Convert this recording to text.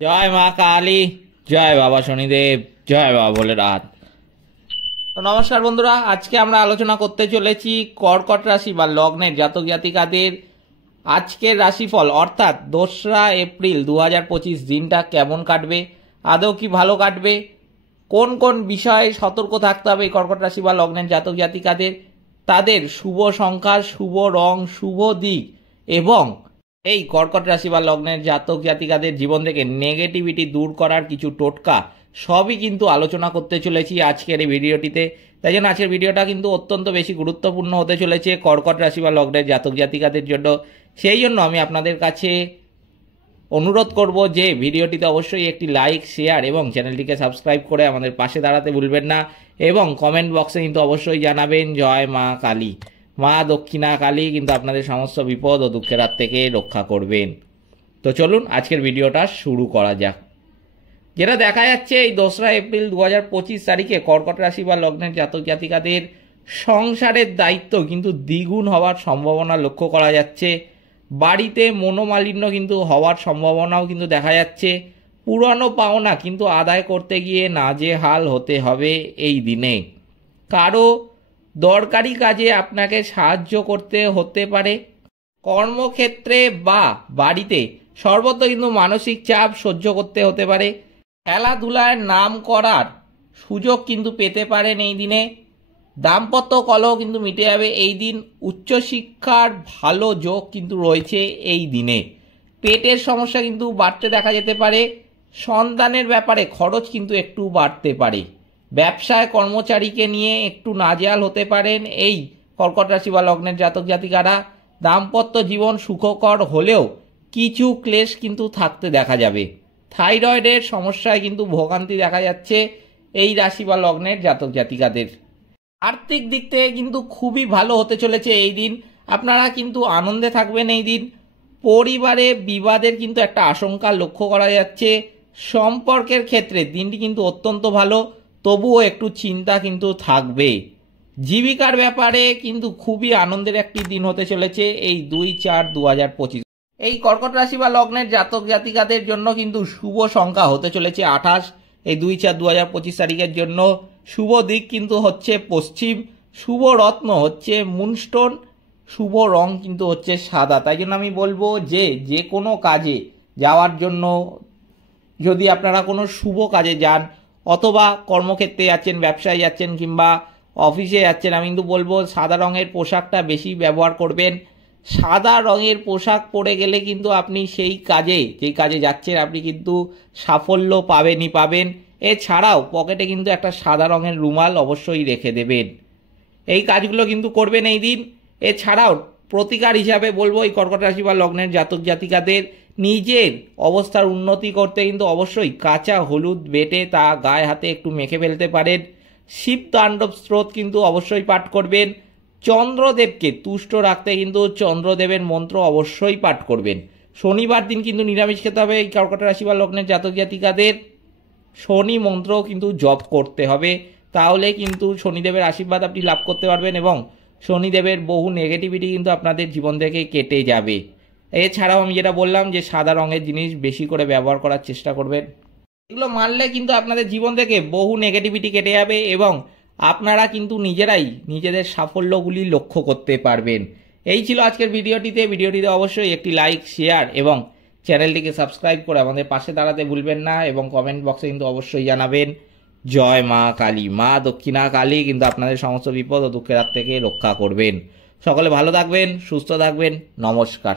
জয় মা কালী, জয় বাবা শনিদেব, জয় বাবা ভোলেনাথ। তো নমস্কার বন্ধুরা, আজকে আমরা আলোচনা করতে চলেছি কর্কট রাশি বা লগ্নের জাতক জাতিকাদের আজকের রাশিফল, অর্থাৎ 2রা এপ্রিল 2025 দিনটা কেমন কাটবে, আদৌ কি ভালো কাটবে, কোন কোন বিষয়ে সতর্ক থাকতে হবে এই কর্কট রাশি বা লগ্নের জাতক জাতিকাদের, তাদের শুভ সংখ্যা, শুভ রং, শুভ দিক এবং এই কর্কট রাশি বা লগ্নের জাতক জাতিকাদের জীবন থেকে নেগেটিভিটি দূর করার কিছু টোটকা সবই কিন্তু আলোচনা করতে চলেছি আজকের এই ভিডিওটিতে। তাই জন্য আজকের ভিডিওটা কিন্তু অত্যন্ত বেশি গুরুত্বপূর্ণ হতে চলেছে কর্কট রাশি বা লগ্নের জাতক জাতিকাদের জন্য। সেই জন্য আমি আপনাদের কাছে অনুরোধ করব যে ভিডিওটিতে অবশ্যই একটি লাইক, শেয়ার এবং চ্যানেলটিকে সাবস্ক্রাইব করে আমাদের পাশে দাঁড়াতে ভুলবেন না এবং কমেন্ট বক্সে কিন্তু অবশ্যই জানাবেন জয় মা কালী। মা দক্ষিণা কালী কিন্তু আপনাদের সমস্ত বিপদ ও দুঃখের হাত থেকে রক্ষা করবেন। তো চলুন আজকের ভিডিওটা শুরু করা যাক। যেটা দেখা যাচ্ছে এই 2রা এপ্রিল 2025 তারিখে কর্কট রাশি বা লগ্নের জাতক জাতিকাদের সংসারের দায়িত্ব কিন্তু দ্বিগুণ হওয়ার সম্ভাবনা লক্ষ্য করা যাচ্ছে। বাড়িতে মনোমালিন্য কিন্তু হওয়ার সম্ভাবনাও কিন্তু দেখা যাচ্ছে। পুরানো পাওনা কিন্তু আদায় করতে গিয়ে নাজেহাল হতে হবে এই দিনে। কারো দরকারি কাজে আপনাকে সাহায্য করতে হতে পারে। কর্মক্ষেত্রে বা বাড়িতে সর্বত্র কিন্তু মানসিক চাপ সহ্য করতে হতে পারে। খেলাধুলায় নাম করার সুযোগ কিন্তু পেতে পারেন এই দিনে। দাম্পত্য কলহ কিন্তু মিটে যাবে এই দিন। উচ্চশিক্ষার ভালো যোগ কিন্তু রয়েছে এই দিনে। পেটের সমস্যা কিন্তু বাড়তে দেখা যেতে পারে। সন্তানের ব্যাপারে খরচ কিন্তু একটু বাড়তে পারে। ব্যবসায় কর্মচারীকে নিয়ে একটু নাজেহাল হতে পারেন এই কর্কট রাশি বা লগ্নের জাতক জাতিকারা। দাম্পত্য জীবন সুখকর হলেও কিছু ক্লেশ কিন্তু থাকতে দেখা যাবে। থাইরয়েডের সমস্যায় কিন্তু ভোগান্তি দেখা যাচ্ছে এই রাশি বা লগ্নের জাতক জাতিকাদের। আর্থিক দিক থেকে কিন্তু খুবই ভালো হতে চলেছে এই দিন। আপনারা কিন্তু আনন্দে থাকবেন এই দিন। পরিবারে বিবাদের কিন্তু একটা আশঙ্কা লক্ষ্য করা যাচ্ছে। সম্পর্কের ক্ষেত্রে দিনটি কিন্তু অত্যন্ত ভালো, তবুও একটু চিন্তা কিন্তু থাকবে। জীবিকার ব্যাপারে কিন্তু খুবই আনন্দের একটি দিন হতে চলেছে এই 2/4/2025। এই কর্কট রাশি বা লগ্নের জাতক জাতিকাদের জন্য কিন্তু শুভ সংখ্যা হতে চলেছে 28 এই 2/4/2025 তারিখের জন্য। শুভ দিক কিন্তু হচ্ছে পশ্চিম। শুভ রত্ন হচ্ছে মুনস্টোন। শুভ রং কিন্তু হচ্ছে সাদা। তাই জন্য আমি বলবো যে কোনো কাজে যাওয়ার জন্য, যদি আপনারা কোনো শুভ কাজে যান অথবা কর্মক্ষেত্রে যাচ্ছেন, ব্যবসায় যাচ্ছেন কিংবা অফিসে যাচ্ছেন, আমি কিন্তু বলবো সাদা রঙের পোশাকটা বেশি ব্যবহার করবেন। সাদা রঙের পোশাক পরে গেলে কিন্তু আপনি সেই কাজে, যেই কাজে যাচ্ছেন আপনি কিন্তু সাফল্য পাবেন। এছাড়াও পকেটে কিন্তু একটা সাদা রঙের রুমাল অবশ্যই রেখে দেবেন। এই কাজগুলো কিন্তু করবেন এই দিন। এছাড়াও প্রতিকার হিসাবে বলবো এই কর্কট রাশি বা লগ্নের জাতক জাতিকাদের নিজের অবস্থার উন্নতি করতে কিন্তু অবশ্যই কাঁচা হলুদ বেটে তা গায়ে হাতে একটু মেখে ফেলতে পারেন। শিব তাণ্ডব স্তোত্র কিন্তু অবশ্যই পাঠ করবেন। চন্দ্রদেবকে তুষ্ট রাখতে কিন্তু চন্দ্রদেবের মন্ত্র অবশ্যই পাঠ করবেন। শনিবার দিন কিন্তু নিরামিষ খেতে হবে এই কর্কট রাশি বা লগ্নের জাতক জাতিকাদের। শনি মন্ত্রও কিন্তু জপ করতে হবে, তাহলে কিন্তু শনিদেবের আশীর্বাদ আপনি লাভ করতে পারবেন এবং শনিদেবের বহু নেগেটিভিটি কিন্তু আপনাদের জীবন থেকে কেটে যাবে। এছাড়াও আমি যেটা বললাম যে সাদা রঙের জিনিস বেশি করে ব্যবহার করার চেষ্টা করবেন। এগুলো মানলে কিন্তু আপনাদের জীবন থেকে বহু নেগেটিভিটি কেটে যাবে এবং আপনারা কিন্তু নিজেরাই নিজেদের সাফল্যগুলি লক্ষ্য করতে পারবেন। এই ছিল আজকের ভিডিওটিতে অবশ্যই একটি লাইক, শেয়ার এবং চ্যানেলটিকে সাবস্ক্রাইব করে আমাদের পাশে দাঁড়াতে ভুলবেন না এবং কমেন্ট বক্সে কিন্তু অবশ্যই জানাবেন জয় মা কালী। মা দক্ষিণা কালী কিন্তু আপনাদের সমস্ত বিপদ ও দুঃখের হাত থেকে রক্ষা করবেন। সকলে ভালো থাকবেন, সুস্থ থাকবেন। নমস্কার।